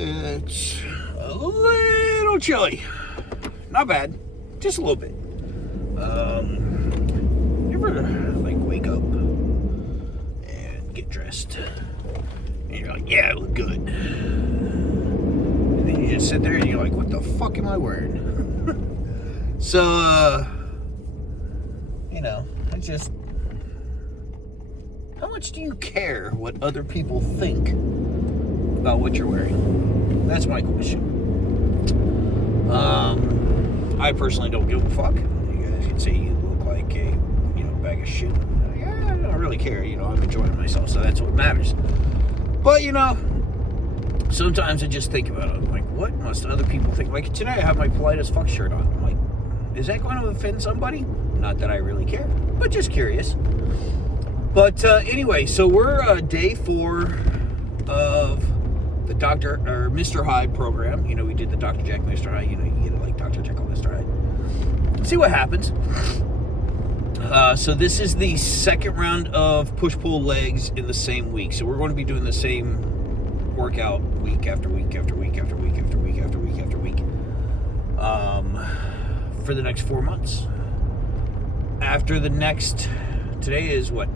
It's a little chilly. Not bad, just a little bit. You ever like wake up and get dressed and you're like, yeah, I look good. And then you just sit there and you're like, what the fuck am I wearing? So, it's just, how much do you care what other people think about what you're wearing? That's my question. I personally don't give a fuck. You guys can say you look like a, bag of shit. Yeah, I don't really care. I'm enjoying myself, so that's what matters. But, sometimes I just think about it. I'm like, what must other people think? Like, today I have my polite as fuck shirt on. I'm like, is that going to offend somebody? Not that I really care, but just curious. But anyway, so we're day 4 of the Mr. Hyde program. We did the Dr. Jack, Mr. Hyde. You get it like Dr. Jekyll, Mr. Hyde. See what happens. So this is the second round of push-pull legs in the same week. So we're going to be doing the same workout week after week after week after week after week after week after week for the next 4 months. After the next, today is what?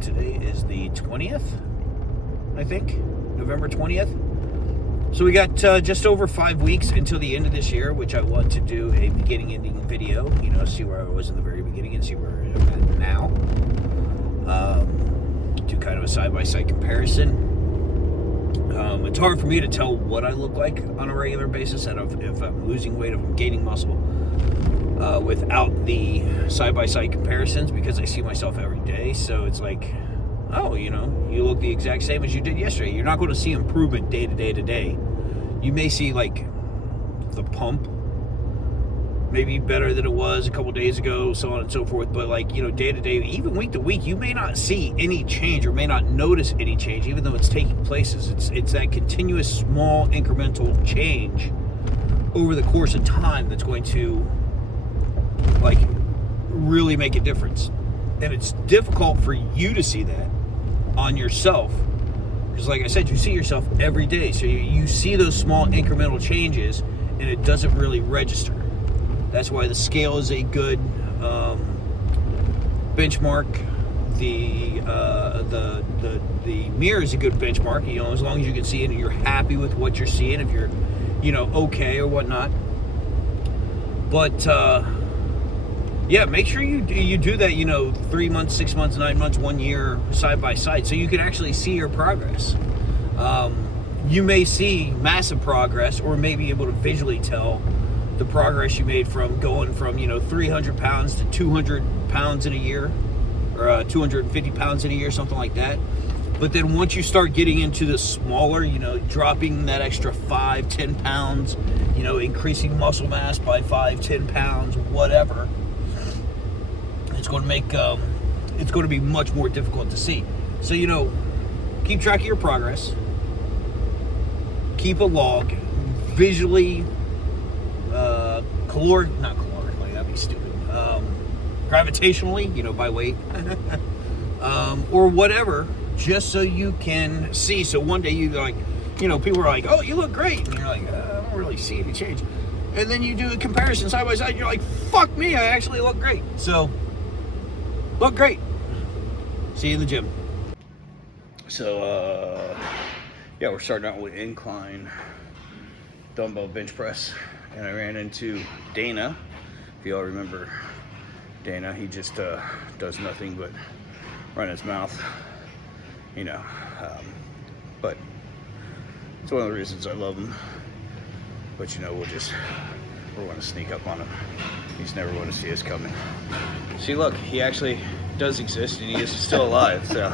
Today is the 20th, I think, November 20th. So we got just over 5 weeks until the end of this year, which I want to do a beginning-ending video, see where I was in the very beginning and see where I'm at now. Do kind of a side-by-side comparison. It's hard for me to tell what I look like on a regular basis, and if I'm losing weight, if I'm gaining muscle, without the side-by-side comparisons, because I see myself every day. So it's like, oh, you look the exact same as you did yesterday. You're not going to see improvement day to day to day. You may see, like, the pump maybe better than it was a couple days ago, so on and so forth. But, like, day to day, even week to week, you may not see any change or may not notice any change, even though it's taking place. It's that continuous small incremental change over the course of time that's going to, like, really make a difference. And it's difficult for you to see that on yourself, because like I said, you see yourself every day, so you see those small incremental changes and it doesn't really register. That's why the scale is a good benchmark. The mirror is a good benchmark, as long as you can see it and you're happy with what you're seeing, if you're okay or whatnot. But yeah, make sure you do that, 3 months, 6 months, 9 months, 1 year, side by side, so you can actually see your progress. You may see massive progress, or may be able to visually tell the progress you made from going from, 300 pounds to 200 pounds in a year, or 250 pounds in a year, something like that. But then once you start getting into the smaller, dropping that extra 5-10 pounds, increasing muscle mass by 5-10 pounds, whatever, it's going to make it's going to be much more difficult to see. So keep track of your progress, keep a log, visually, not calorically, that'd be stupid, gravitationally, by weight, or whatever, just so you can see. So one day you're like, people are like, oh, you look great, and you're like, I don't really see any change. And then you do a comparison side by side, and you're like, fuck me, I actually look great. So look great. See you in the gym. So, yeah, we're starting out with incline dumbbell bench press. And I ran into Dana. If y'all remember Dana, he just does nothing but run his mouth, but it's one of the reasons I love him. But we're going to sneak up on him. He's never going to see us coming. See, look, he actually does exist, and he is still alive, so.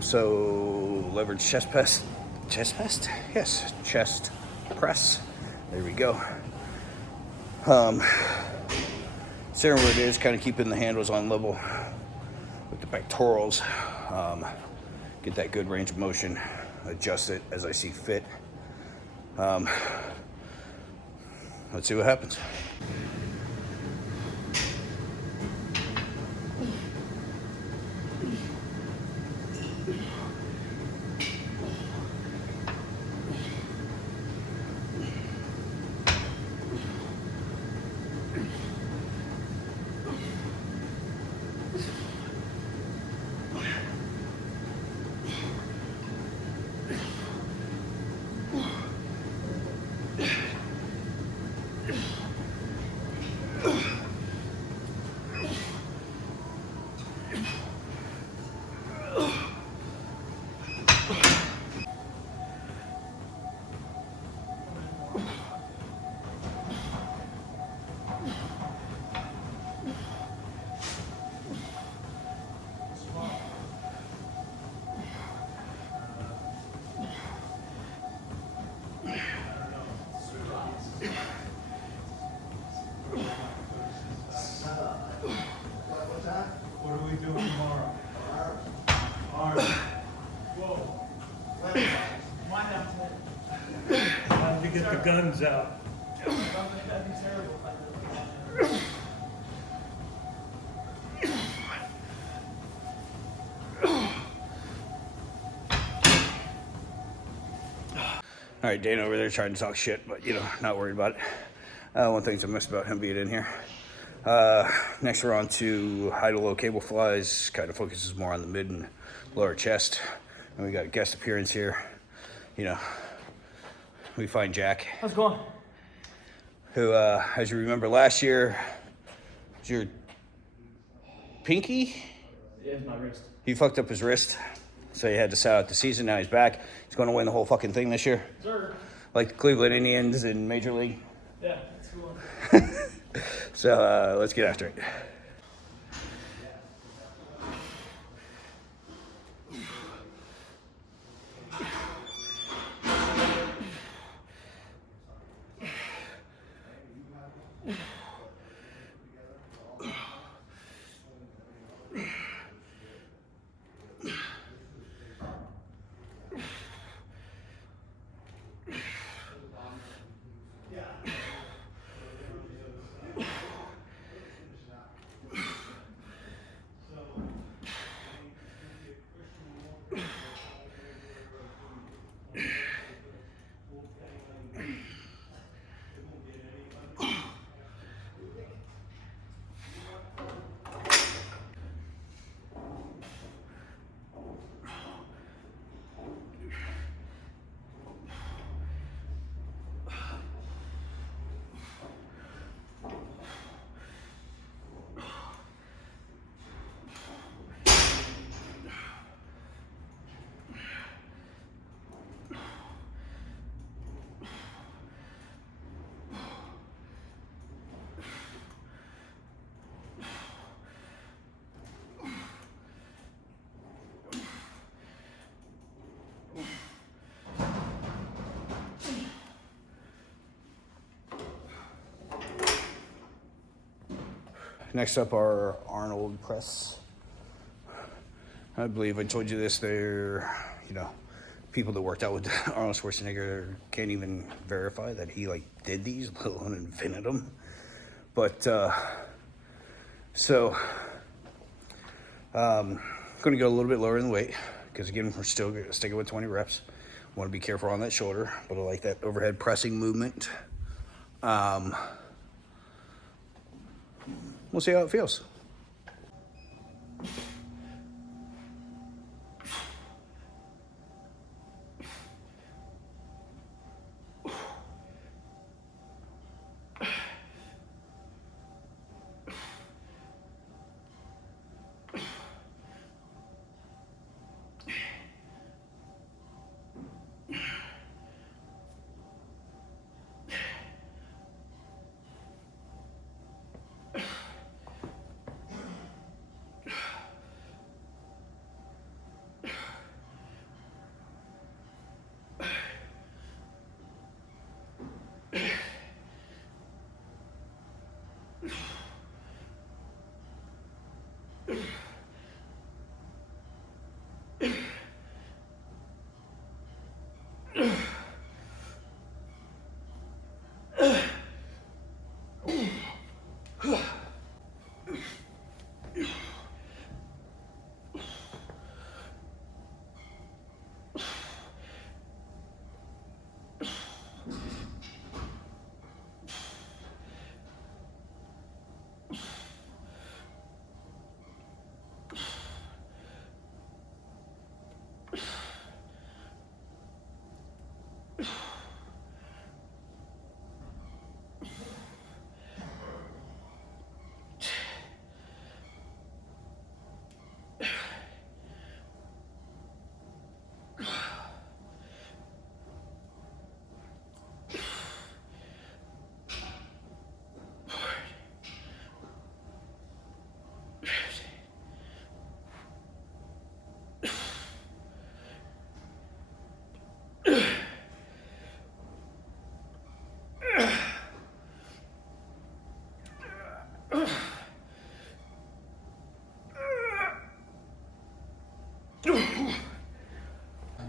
So leverage chest press, yes, chest press. There we go. Steering where it is, kind of keeping the handles on level with the pectorals. Get that good range of motion. Adjust it as I see fit. Let's see what happens. What are we doing tomorrow? Arms. Whoa. Time to get the guns out. All right, Dana over there trying to talk shit, but not worried about it. One thing I missed about him being in here. Next we're on to high-to-low cable flies. Kind of focuses more on the mid and lower chest. And we got a guest appearance here. We find Jack. How's it going? Who, as you remember last year, was your pinky? Yeah, it's my wrist. He fucked up his wrist, so he had to sit out the season. Now he's back. He's going to win the whole fucking thing this year. Sir. Like the Cleveland Indians in Major League. Yeah, that's cool. So let's get after it. next up are Arnold press. I believe I told you this. They're, people that worked out with Arnold Schwarzenegger can't even verify that he did these, let alone invented them. But going to go a little bit lower in the weight because again we're still sticking with 20 reps. Want to be careful on that shoulder, but I like that overhead pressing movement. We'll see how it feels.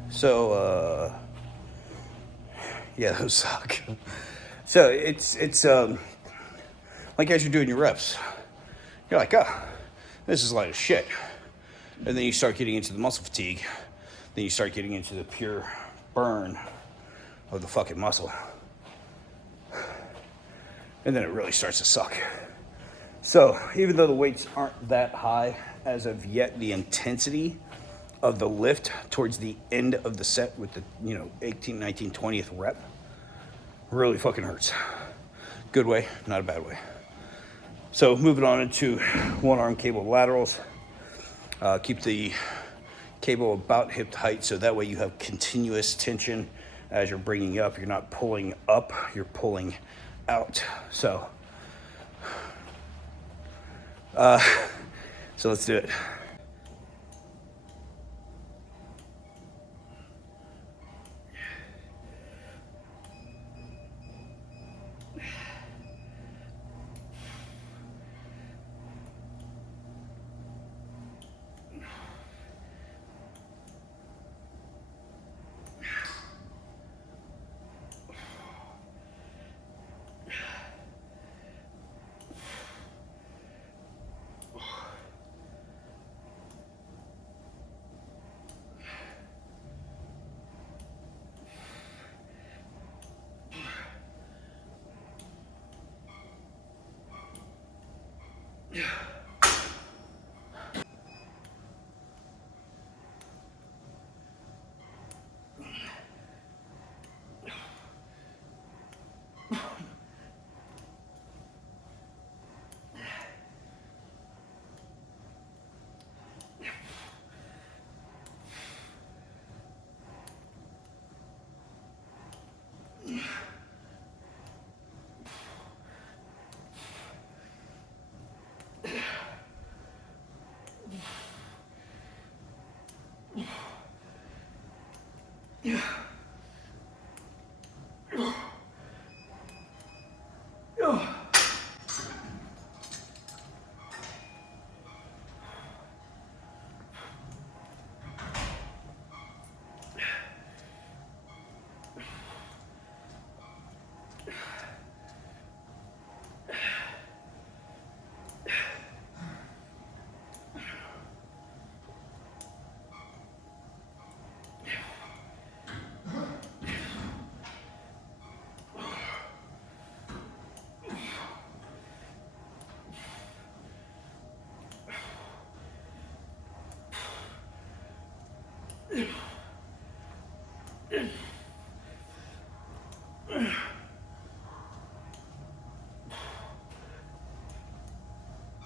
So, yeah, those suck. So it's like as you're doing your reps, you're like, oh, this is light as shit. And then you start getting into the muscle fatigue. Then you start getting into the pure burn of the fucking muscle. And then it really starts to suck. So even though the weights aren't that high as of yet, the intensity of the lift towards the end of the set with the 18, 19, 20th rep really fucking hurts. Good way, not a bad way. So moving on into one arm cable laterals. Keep the cable about hip height so that way you have continuous tension as you're bringing up. You're not pulling up, you're pulling out. So let's do it.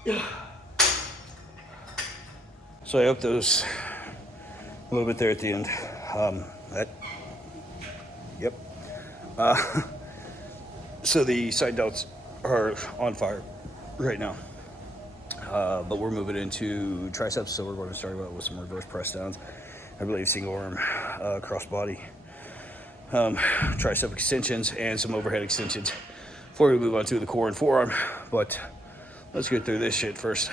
So I upped those a little bit there at the end. Yep. So the side delts are on fire right now. But we're moving into triceps, so we're going to start out with some reverse press downs. I believe single arm, cross body, tricep extensions, and some overhead extensions before we move on to the core and forearm. But let's get through this shit first.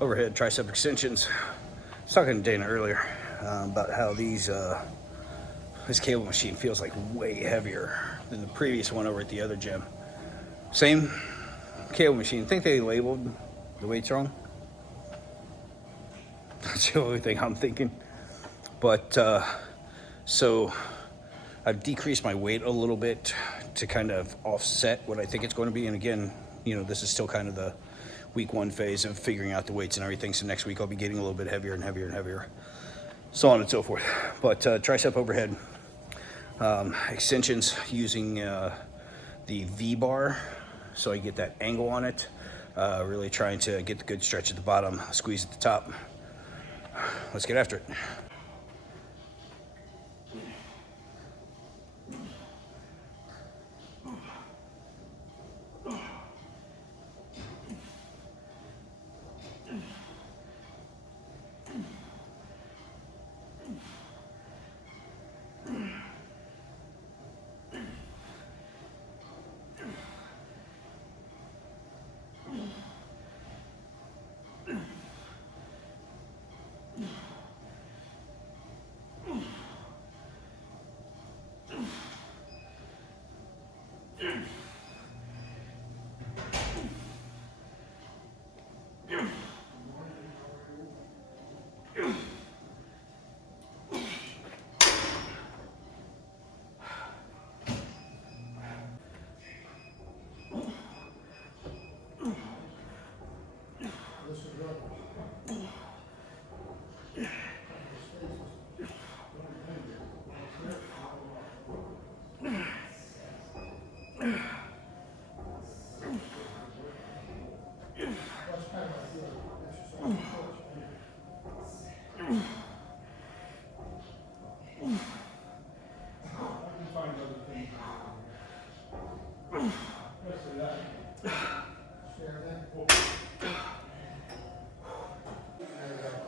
Overhead tricep extensions. I was talking to Dana earlier about how this cable machine feels like way heavier than the previous one over at the other gym. Same cable machine. Think they labeled the weights wrong? That's the only thing I'm thinking. But so I've decreased my weight a little bit to kind of offset what I think it's going to be. And again, this is still kind of the week 1 phase of figuring out the weights and everything. So next week I'll be getting a little bit heavier and heavier and heavier, so on and so forth. But tricep overhead extensions using the V-bar, so I get that angle on it. Really trying to get the good stretch at the bottom, squeeze at the top. Let's get after it.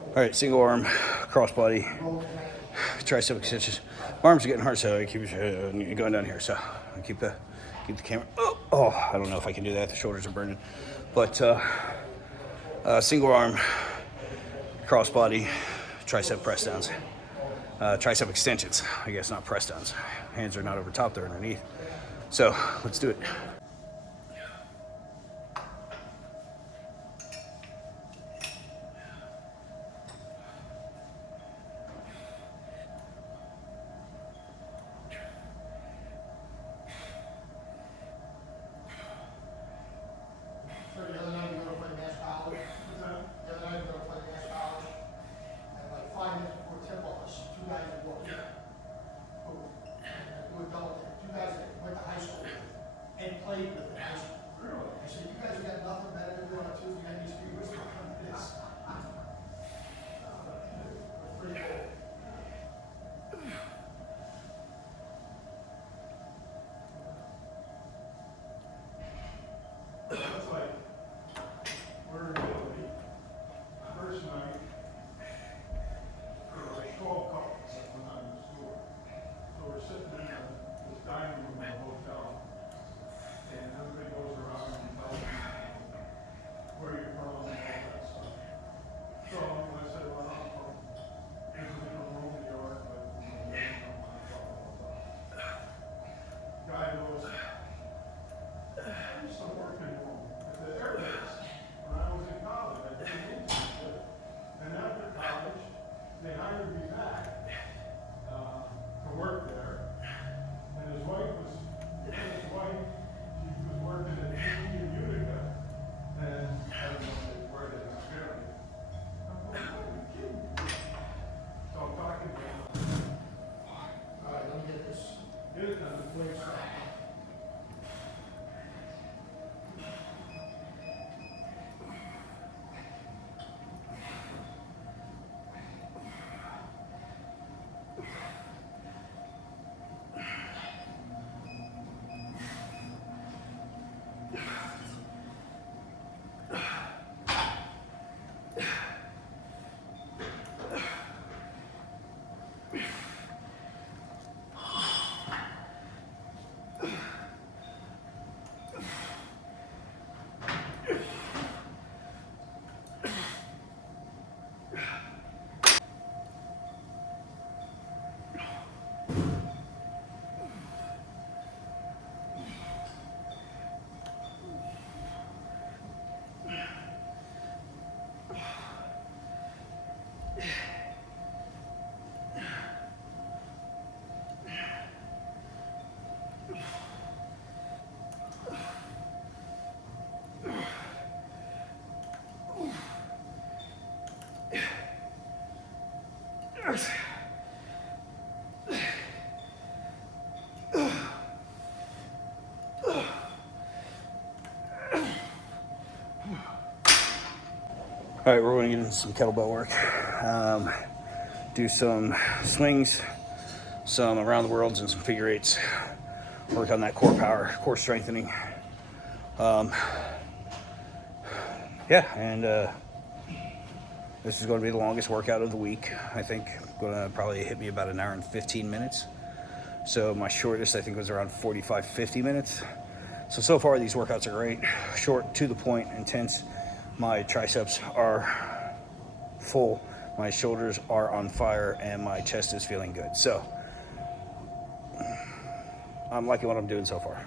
All right, single arm, cross body, tricep extensions. My arms are getting hard, so I keep going down here. So I keep the camera. Oh, I don't know if I can do that. The shoulders are burning. But single arm, cross body, tricep press downs, tricep extensions. I guess not press downs. Hands are not over top; they're underneath. So let's do it. All right, we're going to get into some kettlebell work. Do some swings, some around the worlds, and some figure eights. Work on that core power, core strengthening. Yeah, and this is going to be the longest workout of the week. I think going to probably hit me about an hour and 15 minutes. So my shortest, I think, was around 45, 50 minutes. So far, these workouts are great. Short, to the point, intense. My triceps are full. My shoulders are on fire, and my chest is feeling good. So I'm liking what I'm doing so far.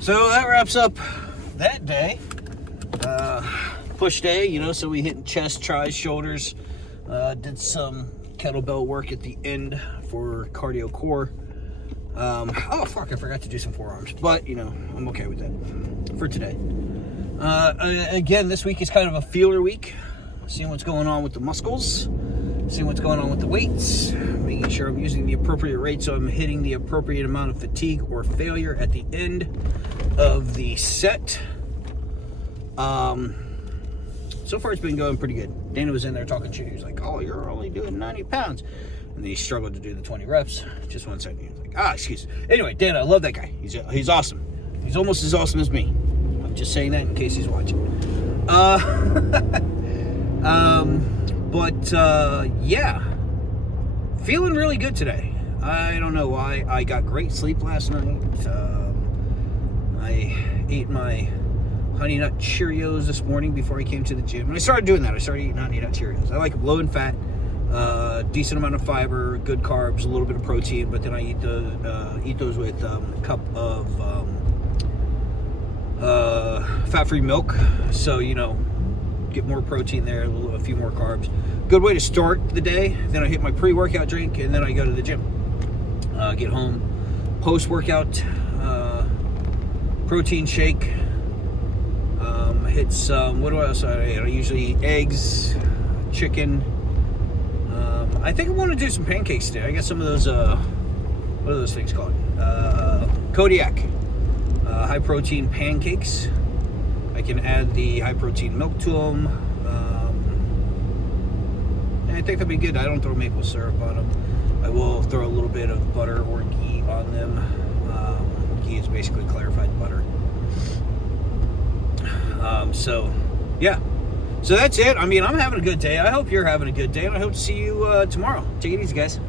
So that wraps up that day. Push day, so we hit chest, tries, shoulders. Did some kettlebell work at the end for cardio core. Oh, fuck, I forgot to do some forearms. But, I'm okay with that for today. Again, this week is kind of a feeler week. Seeing what's going on with the muscles. Seeing what's going on with the weights. Making sure I'm using the appropriate rate so I'm hitting the appropriate amount of fatigue or failure at the end of the set. So far it's been going pretty good. Dana was in there talking shit. He was like, oh, you're only doing 90 pounds. And then he struggled to do the 20 reps. Just 1 second. He was like, excuse me. Anyway, Dana, I love that guy. He's awesome. He's almost as awesome as me. I'm just saying that in case he's watching. Yeah. Feeling really good today. I don't know why. I got great sleep last night. I ate my Honey Nut Cheerios this morning before I came to the gym. And I started doing that. I started eating Honey Nut Cheerios. I like them low in fat, decent amount of fiber, good carbs, a little bit of protein. But then I eat those with a cup of fat-free milk. So, get more protein there, a few more carbs. Good way to start the day. Then I hit my pre-workout drink, and then I go to the gym. Get home, post-workout, protein shake. Hit some, what do I else? I usually eat eggs, chicken. I think I want to do some pancakes today. I got some of those, what are those things called? Kodiak. High protein pancakes. I can add the high protein milk to them. And I think that'd be good. I don't throw maple syrup on them. I will throw a little bit of butter or ghee on them. Ghee is basically clarified butter. So that's it. I'm having a good day. I hope you're having a good day, and I hope to see you tomorrow. Take it easy, guys.